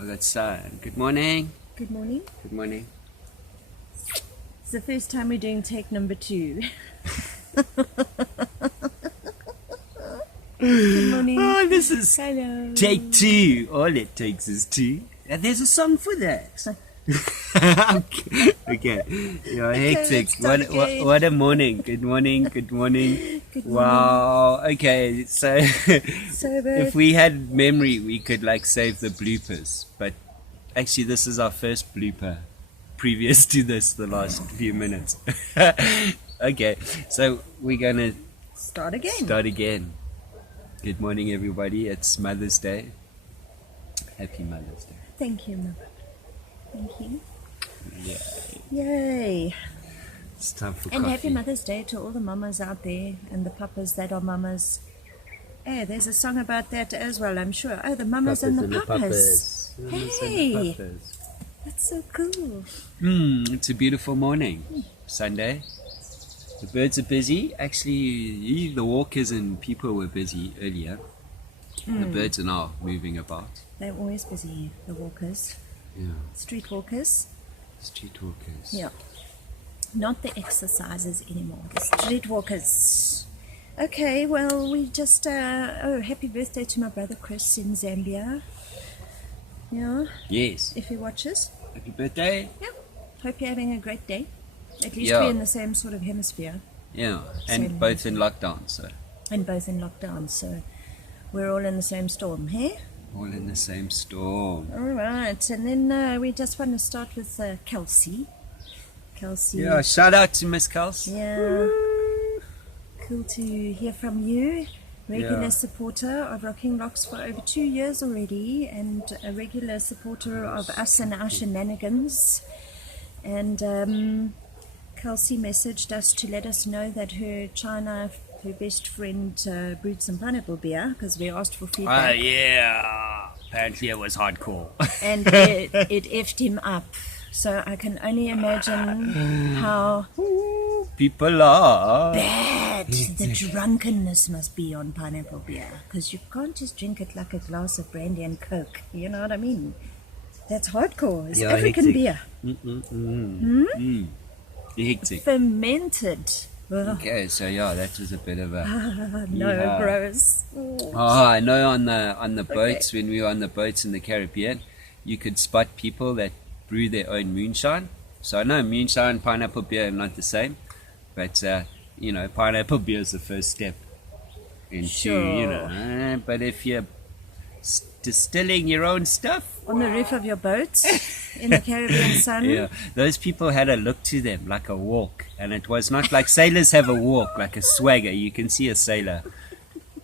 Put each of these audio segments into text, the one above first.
I got sun. Good morning. Good morning. Good morning. It's the first time we're doing take number 2. Good morning. Oh, this is Hello. take 2. All it takes is 2. And there's a song for that. Okay. You're hectic. What a morning. Good morning. Good morning. Good Wow. Okay. So Sober. if we had memory, we could like save the bloopers. But actually, this is our first blooper. Previous to this, the last few minutes. Okay. So we're gonna Start again. Good morning, everybody. It's Mother's Day. Happy Mother's Day. Thank you, Mum. Thank you. Yeah. Yay. It's time for And coffee. happy Mother's Day to all the mamas out there and the papas that are mamas. Hey, there's a song about that as well, I'm sure. Oh, the mamas and the papas. Hey. That's so cool. It's a beautiful morning. Sunday. The birds are busy. Actually, the walkers and people were busy earlier. The birds are now moving about. They're always busy, the walkers. Yeah. Street walkers. Street walkers. Yeah. Not the exercises anymore, the street walkers. Okay, well, we just, happy birthday to my brother Chris in Zambia. Yeah, Yes. if he watches. Happy birthday. Yeah, hope you're having a great day. At least Yeah. we're in the same sort of hemisphere. Yeah. And Same both in lockdown, so And both in lockdown, so we're all in the same storm, hey? all in the same storm. All right, and then we just want to start with Kelsey. Kelsey. Yeah. Shout out to Miss Kels. Yeah. Cool to hear from you. Regular Yeah. supporter of Rocking Locks for over 2 years already, and a regular supporter of us and our shenanigans. And Kelsey messaged us to let us know that her best friend, brewed some pineapple beer because we asked for feedback. Yeah. Apparently it was hardcore. And it effed him up. So I can only imagine how People are. bad the drunkenness must be on pineapple beer, because you can't just drink it like a glass of brandy and coke. You know what I mean? That's hardcore. It's Yeah, African hectic. beer. Hectic. Fermented. Ugh. Okay, so yeah, that was a bit of a. No, Yeah. gross. Oh, I know on the boats, when we were on the boats in the Caribbean, you could spot people that brew their own moonshine. So I know moonshine and pineapple beer are not the same, but pineapple beer is the first step into Sure. But if you're distilling your own stuff, On the roof of your boat in the Caribbean sun. yeah, those people had a look to them like a walk, and it was not like sailors have a walk, like a swagger. You can see a sailor,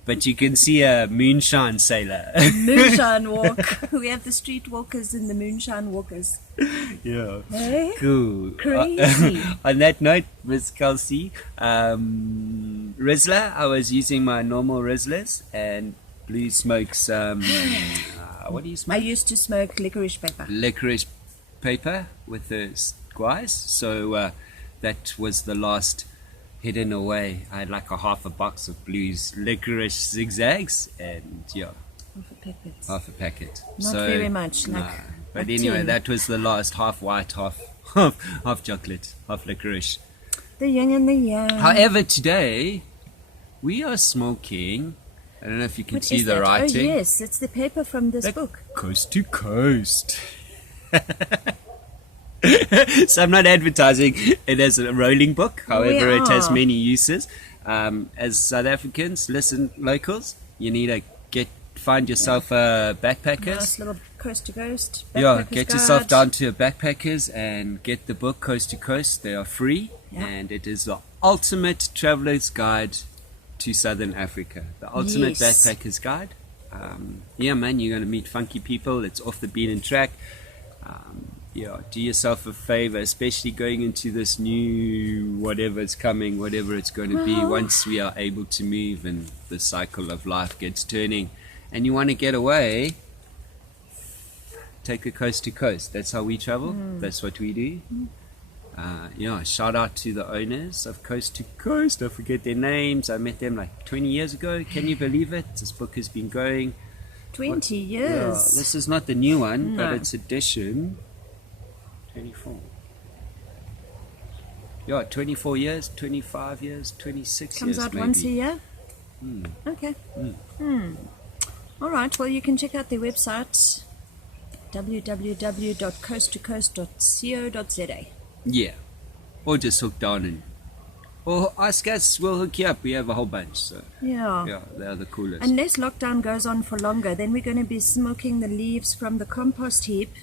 but you can see a moonshine sailor. Moonshine walk. We have the street walkers and the moonshine walkers. Yeah. Hey? Cool. Crazy. On that note, Miss Kelsey, Rizzler, I was using my normal Rizzlers, and Blue smokes, what do you I smoke? used to smoke licorice paper. Licorice paper with the squires. So that was the last hidden away. I had like a half a box of Blue's licorice zigzags, and yeah, Half a packet. half a packet. Not very much, like But a anyway, tin. that was the last, half white, half chocolate, half licorice. The yin and the yang. However, today we are smoking. I don't know if you can What see is the that? writing. Oh yes, it's the paper from this book. Coast to coast. So I'm not advertising it as a rolling book. However, it has are. many uses. As South Africans, listen, locals, you need to find yourself a backpackers. Nice little coast to coast. Yeah, backpacker's get yourself guide. down to a backpackers and get the book Coast to Coast. They are free, Yeah. and it is the ultimate traveler's guide to Southern Africa. The ultimate Yes. backpacker's guide. Yeah, man, you're going to meet funky people. It's off the beaten track. Yeah, do yourself a favor, especially going into this new whatever it's coming, whatever it's going to be, once we are able to move and the cycle of life gets turning. And you want to get away, take the coast to coast. That's how we travel. That's what we do. Yeah, shout out to the owners of Coast to Coast. I forget their names. I met them like 20 years ago. Can you believe it? This book has been going 20 Yeah, years. this is not the new one, but No. it's edition 24. Yeah, 24 years, 25 years, 26 Comes years out maybe. once a year. Mm. Okay. Mm. All right. Well, you can check out their website, www.coasttocoast.co.za. Yeah. Or just hook down and... Or ask us, we'll hook you up. We have a whole bunch, so... Yeah. Yeah, they're the coolest. Unless lockdown goes on for longer, then we're going to be smoking the leaves from the compost heap,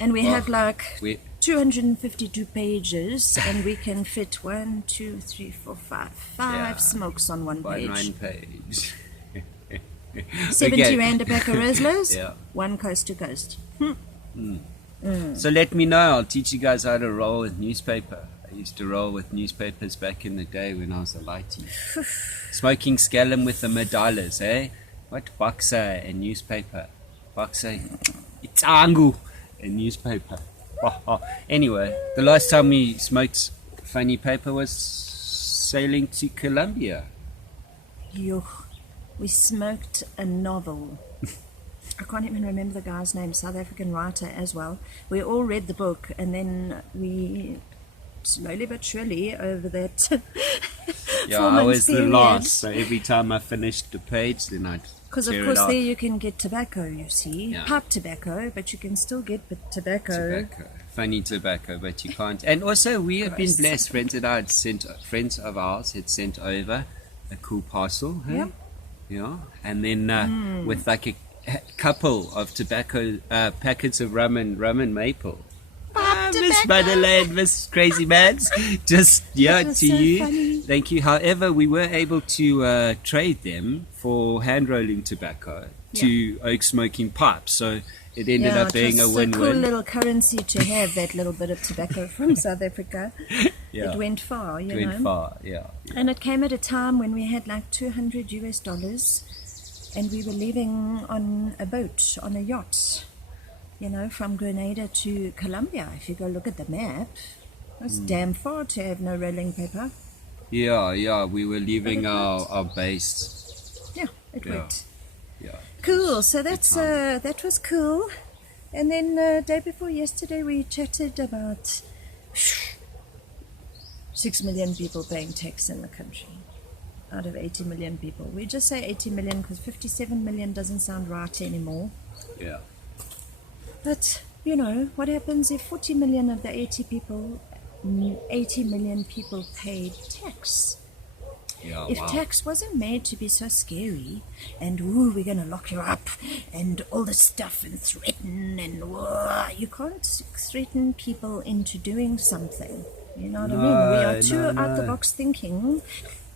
and we have like we- 252 pages, and we can fit 1, 2, 3, 4, 5 Yeah. smokes on one By page. 9 page. 70 Okay. rand a pack of Rizzlers, Yeah. one coast to coast. So let me know. I'll teach you guys how to roll with newspaper. I used to roll with newspapers back in the day when I was a lighty. Smoking scallum with the medallas, eh? What boxer and newspaper? Boxer, it's angu and newspaper. Anyway, the last time we smoked funny paper was sailing to Colombia. Yuck. We smoked a novel. I can't even remember the guy's name, South African writer as well. We all read the book, and then we slowly but surely over that Yeah, 4 I months was the period. last, so every time I finished the page, then I'd Because of tear course it out. there you can get tobacco, you see, Yeah. pipe tobacco, but you can still get tobacco. Funny tobacco, but you can't. And also, we have been Gross. blessed. Friends of ours had sent over a cool parcel. Hey? Yeah. Yeah. And then with like a couple of tobacco packets of rum and maple. Miss tobacco. Motherland, Miss Crazy Mans. Just, yeah, That was to so you. funny. Thank you. However, we were able to trade them for hand rolling tobacco to oak smoking pipes. So it ended up being a it was win-win. a cool little currency to have, that little bit of tobacco from South Africa. Yeah. It went far, you Went know. far, yeah. And it came at a time when we had like $200, and we were living on a boat, on a yacht, you know, from Grenada to Colombia. If you go look at the map, it's damn far to have no rolling paper. Yeah, we were leaving But it our base. Yeah, it Yeah. worked. Yeah. Cool. So that's time. that was cool. And then day before yesterday, we chatted about 6 million people paying tax in the country out of 80 million people. We just say 80 million because 57 million doesn't sound right anymore. Yeah. But you know what happens if 40 million of the 80 million people paid tax? Yeah, If wow. tax wasn't made to be so scary and, ooh, we're going to lock you up and all this stuff and threaten and, you can't threaten people into doing something. You know what I mean? We are too out-the-box thinking.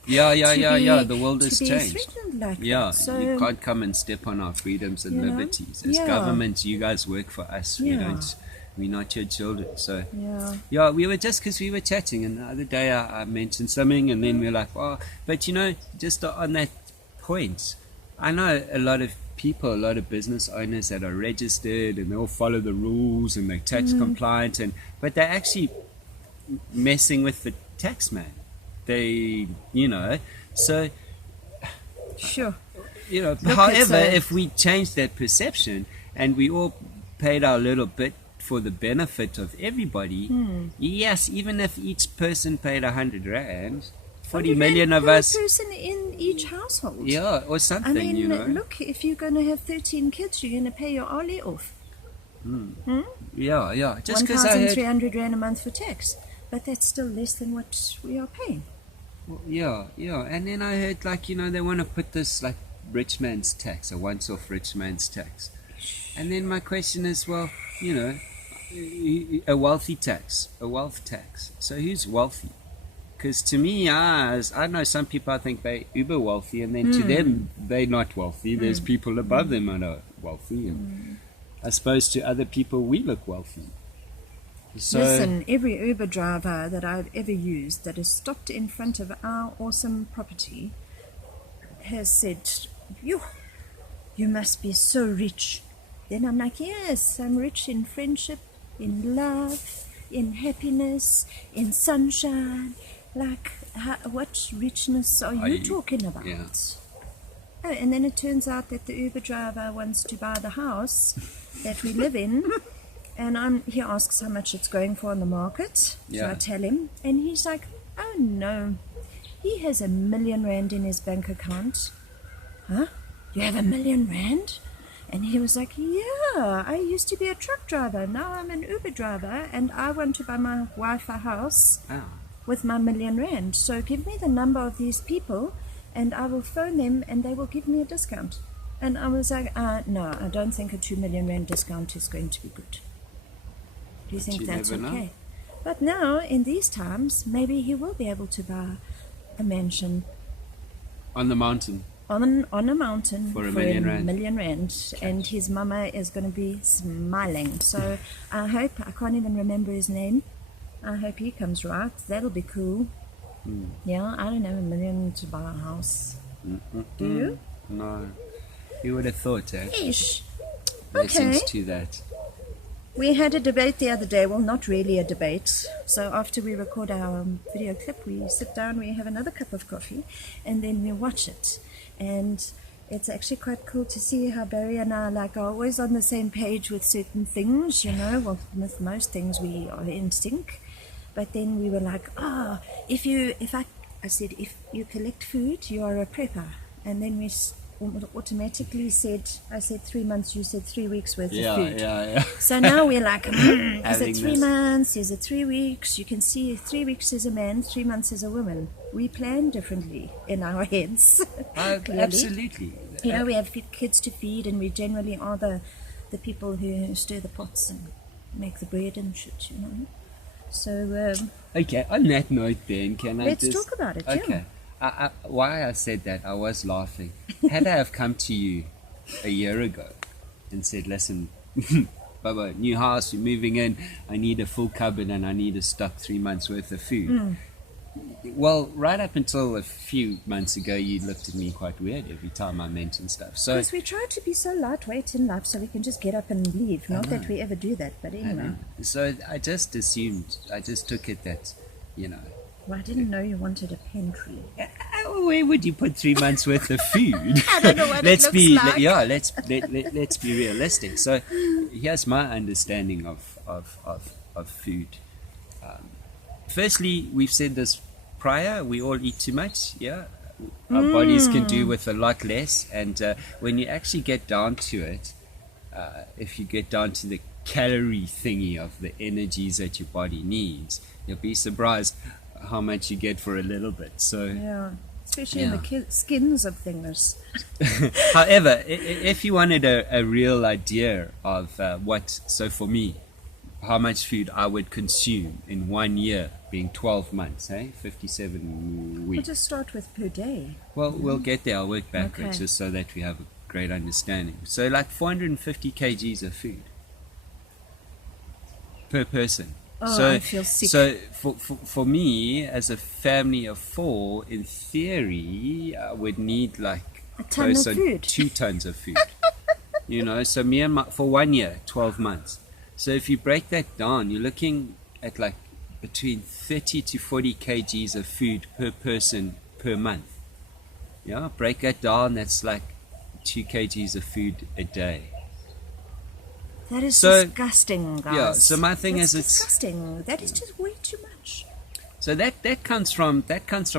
Yeah. to The world be, has to be changed. threatened like Yeah, that. So, you can't come and step on our freedoms and You know? liberties. As Yeah. government, you guys work for us. Yeah. We're not your children. So, yeah. we were just because we were chatting, and the other day I mentioned something, and then we were like, oh, but you know, just on that point, I know a lot of people, a lot of business owners that are registered and they all follow the rules and they're tax compliant, but they're actually messing with the tax man. They, you know, so. Sure. You know, Look, however, it's a- if we change that perception and we all paid our little bit for the benefit of everybody, yes, even if each person paid 100 rand, 40 million of us, person in each household. yeah, or something, I mean, you know. look, if you're going to have 13 kids, you're going to pay your hourly off. Yeah, just because I heard, 1,300 rand a month for tax. But that's still less than what we are paying. yeah, and then I heard, like, you know, they want to put this, like, rich man's tax, a once-off rich man's tax. And then my question is, well, you know, a wealth tax. So who's wealthy? Because to me, I know some people, I think they're uber wealthy, and then to them, they're not wealthy. There's people above them that are wealthy. And I suppose to other people, we look wealthy. So, Listen, every Uber driver that I've ever used that has stopped in front of our awesome property has said, you must be so rich. Then I'm like, yes, I'm rich in friendship, in love, in happiness, in sunshine. Like, what richness are you talking about? Yeah. Oh, and then it turns out that the Uber driver wants to buy the house that we live in. And he asks how much it's going for on the market. Yeah. So I tell him. And he's like, oh no, he has R1 million in his bank account. Huh? You have R1 million? And he was like, yeah, I used to be a truck driver. Now I'm an Uber driver. And I want to buy my wife a house with my R1 million. So give me the number of these people and I will phone them and they will give me a discount. And I was like, no, I don't think a R2 million discount is going to be good. Do you think that's okay? But now, in these times, maybe he will be able to buy a mansion. On the mountain. On a mountain for R1 million. And his mama is going to be smiling. So I hope, I can't even remember his name. I hope he comes right. That'll be cool. Yeah, I don't have R1 million to buy a house. Do you? No. You would have thought, eh? Ish. Blessings Okay. to that. We had a debate the other day. Well, not really a debate. So after we record our video clip, we sit down, we have another cup of coffee, and then we watch it. And it's actually quite cool to see how Barry and I are always on the same page with certain things, you know. Well, with most things we are in sync. But then we were like, I said, if you collect food, you are a prepper. And then we automatically said, I said 3 months, you said 3 weeks worth of food. Yeah. So now we're like, is it 3 this. months? Is it 3 weeks? You can see 3 weeks is a man, 3 months is a woman. We plan differently in our heads. Clearly. Absolutely. You know, we have kids to feed, and we generally are the people who stir the pots and make the bread and shit, you know. So Okay, on that note then, can I let's talk about it. Okay. Why I said that, I was laughing. Had I have come to you a year ago and said, listen, Baba, new house, you're moving in, I need a full cupboard and I need to stock 3 months worth of food. Well, right up until a few months ago, you looked at me quite weird every time I mentioned stuff. So because we try to be so lightweight in life so we can just get up and leave. Not that we ever do that, but anyway. So I just assumed, I just took it that, you know. Well, I didn't know you wanted a pantry. Where would you put 3 months worth of food? I don't know what it looks like. Let's be realistic. So here's my understanding of food. Firstly, we've said this prior, we all eat too much, yeah? Our bodies can do with a lot less, and when you actually get down to it, if you get down to the calorie thingy of the energies that your body needs, you'll be surprised how much you get for a little bit. So Yeah, especially in the skins of things. however, if you wanted a real idea of so for me, how much food I would consume in 1 year, being 12 months, 57 weeks. We'll just start with per day. Well, we'll get there. I'll work backwards Okay. just so that we have a great understanding. So like 450 kgs of food per person. Oh, so, I feel sick. So for me, as a family of 4, in theory, I would need like A ton of food. 2 tons of food. You know, so me and for 1 year, 12 months. So if you break that down, you're looking at like between 30 to 40 kgs of food per person per month. Yeah, break that down, that's like 2 kgs of food a day. That is So- disgusting, guys. Yeah, so my thing That's is it's disgusting. That is just way too much. so that comes from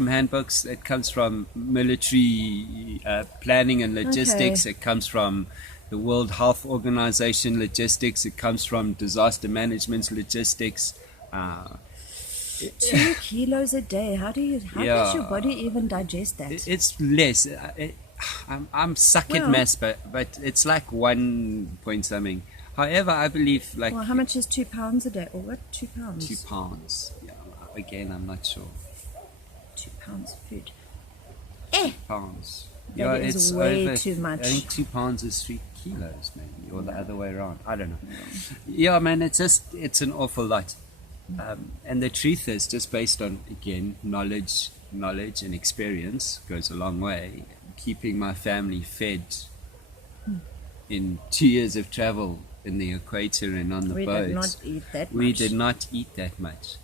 handbooks, it comes from military planning and logistics, Okay. it comes from the World Health Organization logistics, it comes from disaster management logistics. 2 kilos a day. How does your body even digest that? It's less. I'm suck at Well- maths, but it's like 1 point something. However, I believe like Well, how much is 2 pounds a day? Or what? 2 pounds? 2 pounds. Yeah, again, I'm not sure. 2 pounds of food. Pounds. That is it's way over, too much. I think 2 pounds is 3 kilos, maybe, or the other way around. I don't know. Yeah, man, it's an awful lot. And the truth is, just based on, again, knowledge and experience goes a long way. Keeping my family fed in 2 years of travel in the equator and on the We boats. did not eat that much. We did not eat that much.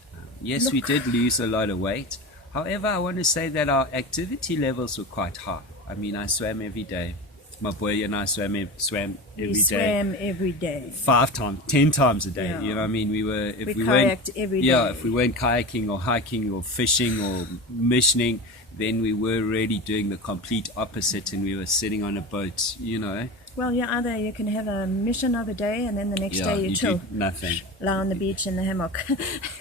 Yes, we did lose a lot of weight. However, I want to say that our activity levels were quite high. I mean, I swam every day. My boy and I swam every day. We swam every day. 5 times, 10 times a day. Yeah. You know what I mean? We kayaked every day. Yeah, if we weren't kayaking or hiking or fishing or missioning, then we were really doing the complete opposite, and we were sitting on a boat, you know. Well, either you can have a mission of a day, and then the next day you chill. Do nothing. Lie on the beach in the hammock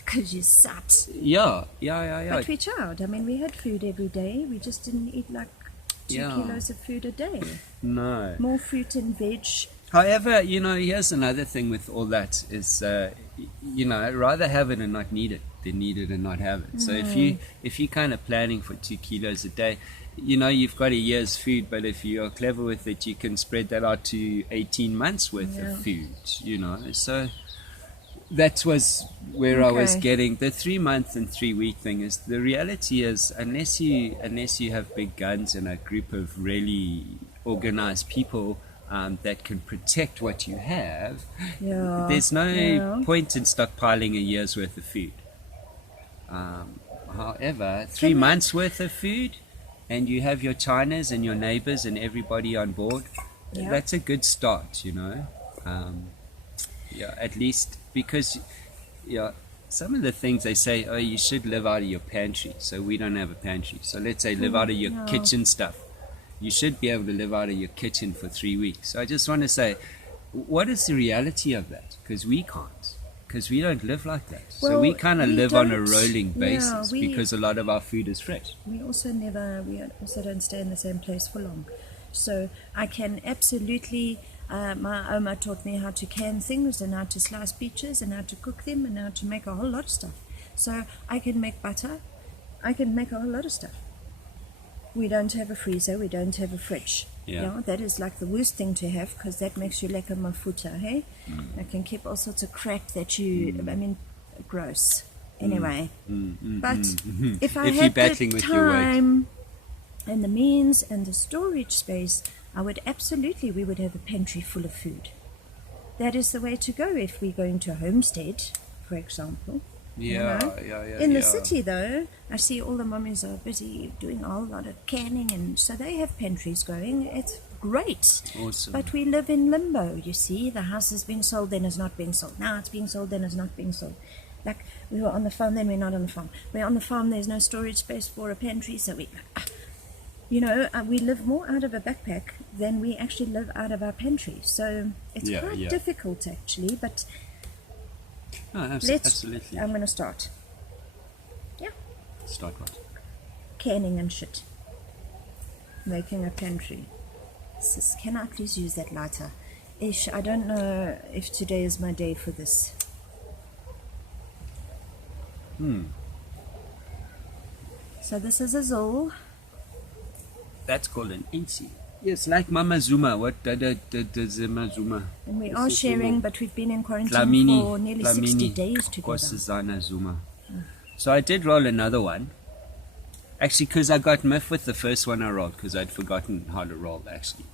because you sat. Yeah. But we chowed. I mean, we had food every day. We just didn't eat like 2 kilos of food a day. No. More fruit and veg. However, you know, here's another thing with all that is, you know, I'd rather have it and not need it than need it and not have it. So if you're kind of planning for 2 kilos a day, you know, you've got a year's food, but if you're clever with it, you can spread that out to 18 months worth of food, you know. So that was where I was getting. The 3-month and 3-week thing is, the reality is, unless you have big guns and a group of really organized people that can protect what you have, there's no point in stockpiling a year's worth of food. However, 3 months worth of food, and you have your Chinas and your neighbors and everybody on board, that's a good start, you know. At least, because some of the things they say, oh, you should live out of your pantry. So we don't have a pantry. So let's say live out of your kitchen stuff. You should be able to live out of your kitchen for 3 weeks. So I just want to say, what is the reality of that? Because we can't. Because we don't live like that. Well, so we kind of live on a rolling yeah, basis because a lot of our food is fresh. We also don't stay in the same place for long. So I can absolutely, my Oma taught me how to can things and how to slice peaches and how to cook them and how to make a whole lot of stuff. So I can make butter. I can make a whole lot of stuff. We don't have a freezer. We don't have a fridge. Yeah, that is like the worst thing to have, because that makes you lekker mafuta, hey? I can keep all sorts of crap that I mean, gross. Anyway, but if I had the time and the means and the storage space, we would have a pantry full of food. That is the way to go if we're going to a homestead, for example. In the city, though, I see all the mummies are busy doing a whole lot of canning, and so they have pantries going. It's great. Awesome. But we live in limbo, you see. The house is being sold, then it's not being sold. Now it's being sold, then it's not being sold. Like, we were on the farm, then we're not on the farm. We're on the farm, there's no storage space for a pantry, so we live more out of a backpack than we actually live out of our pantry. So it's quite difficult, actually, but... absolutely. I'm going to start. Yeah. Start what? Canning and shit. Making a pantry. Sis, can I please use that lighter? Ish, I don't know if today is my day for this. So this is a zol. That's called an inci. Yes, like Mama Zuma. What does Mama Zuma? And we are sharing, but we've been in quarantine for nearly 60 days together. Zuma. So I did roll another one. Actually, because I got miffed with the first one I rolled, because I'd forgotten how to roll, actually.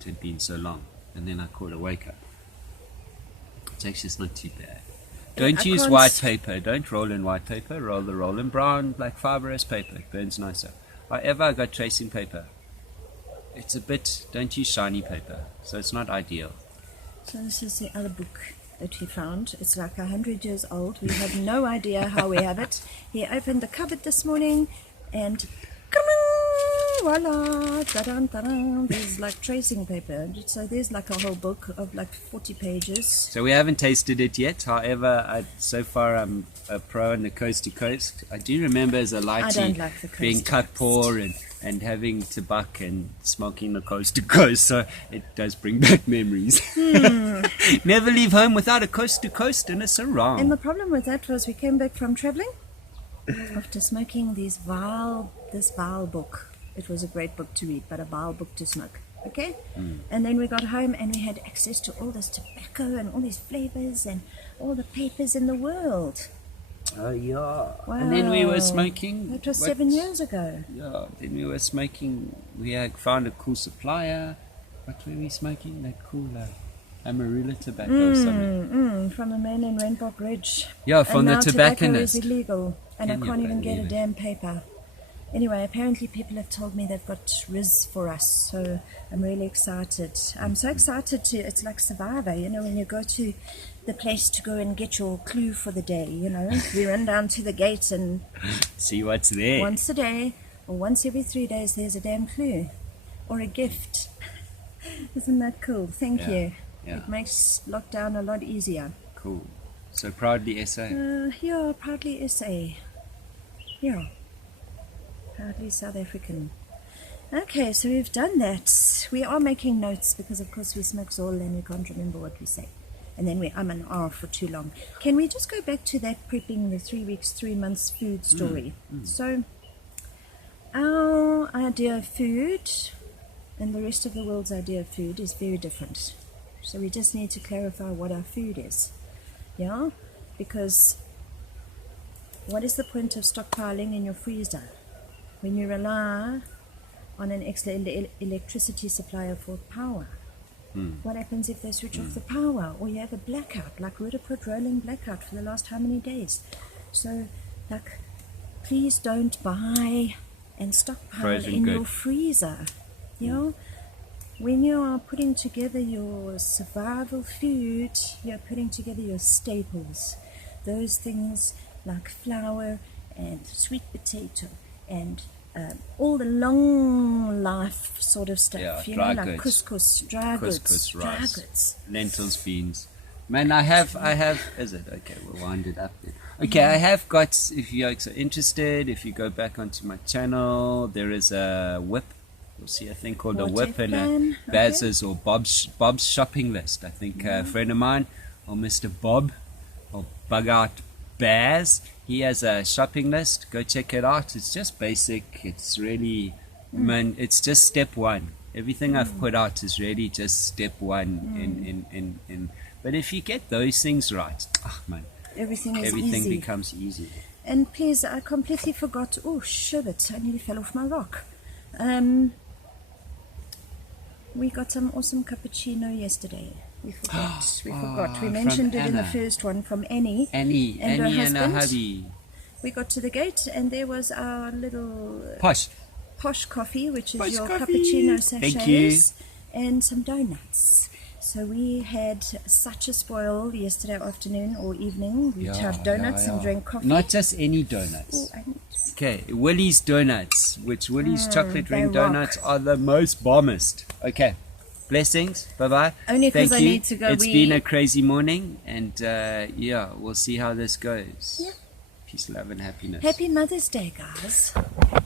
It had been so long. And then I caught a wake up. It's actually not too bad. Don't use white paper. Don't roll in white paper. Roll in brown, black fibrous paper. It burns nicer. However, I got tracing paper. It's a bit, don't use shiny paper, so it's not ideal. So this is the other book that we found. It's like 100 years old. We have no idea how we have it. He opened the cupboard this morning and voila, there's like tracing paper. So there's like a whole book of like 40 pages. So we haven't tasted it yet. However, so far I'm a pro on the coast to coast. I do remember as a lighty being cut poor and having tobacco and smoking the coast to coast. So it does bring back memories. Never leave home without a coast to coast and a sarong. And the problem with that was we came back from traveling after smoking this vile book. It was a great book to read, but a vile book to smoke. Okay? And then we got home and we had access to all this tobacco and all these flavors and all the papers in the world. Oh, yeah. Wow. And then we were smoking. That was 7 years ago. Yeah, then we were smoking. We had found a cool supplier. What were we smoking? That cool Amarula tobacco or something. From a man in Rainbow Ridge. Yeah, from and the now tobacco tobacconist. is illegal. And I can't even get a damn paper. Anyway, apparently people have told me they've got Riz for us, so I'm really excited. I'm so excited to, it's like Survivor, you know, when you go to the place to go and get your clue for the day, you know. We run down to the gate and see what's there. Once a day, or once every 3 days, there's a damn clue. Or a gift. Isn't that cool? Thank you. Yeah. It makes lockdown a lot easier. Cool. So proudly SA. Yeah, proudly SA. Yeah. Proudly South African. Okay, so we've done that. We are making notes because, of course, we smoke Zol and we can't remember what we say. And then we and ah for too long. Can we just go back to that prepping the 3 weeks, 3 months food story? So, our idea of food and the rest of the world's idea of food is very different. So we just need to clarify what our food is. Yeah? Because what is the point of stockpiling in your freezer when you rely on an extra electricity supplier for power? What happens if they switch off the power, or you have a blackout, like Rudaput rolling blackout for the last how many days? So, like, please don't buy and stockpile Frozen in good. your freezer. You know, when you are putting together your survival food, you're putting together your staples. Those things like flour and sweet potato and all the long life sort of stuff, Yeah, you dry know, like goods. couscous, dry goods, Couscous, dry rice, goods. lentils, beans. Man, I have, is it? Okay, we'll wind it up then. Okay, I have got, if you're interested, if you go back onto my channel, there is a whip. You'll see a thing called a whip and a Baz's or Bob's shopping list. I think a friend of mine, or Mr. Bob, or Bug Out Baz, he has a shopping list. Go check it out. It's just basic. It's really, man, it's just step one. Everything I've put out is really just step one. But if you get those things right, man, everything everything becomes easy. And please, I completely forgot. Oh, shit, I nearly fell off my rock. We got some awesome cappuccino yesterday. We forgot. We mentioned it in the first one from Annie. Annie and her hubby. We got to the gate and there was our little Posh coffee, which is Posh your coffee. cappuccino sachets. Thank you. And some donuts. So we had such a spoil yesterday afternoon or evening. We had donuts and drank coffee. Not just any donuts. Okay, Willie's donuts, which Willie's chocolate ring donuts are the most bombest. Okay, blessings. Bye bye. Only because I need to go. It's been a crazy morning, and we'll see how this goes. Yeah. Peace, love, and happiness. Happy Mother's Day, guys.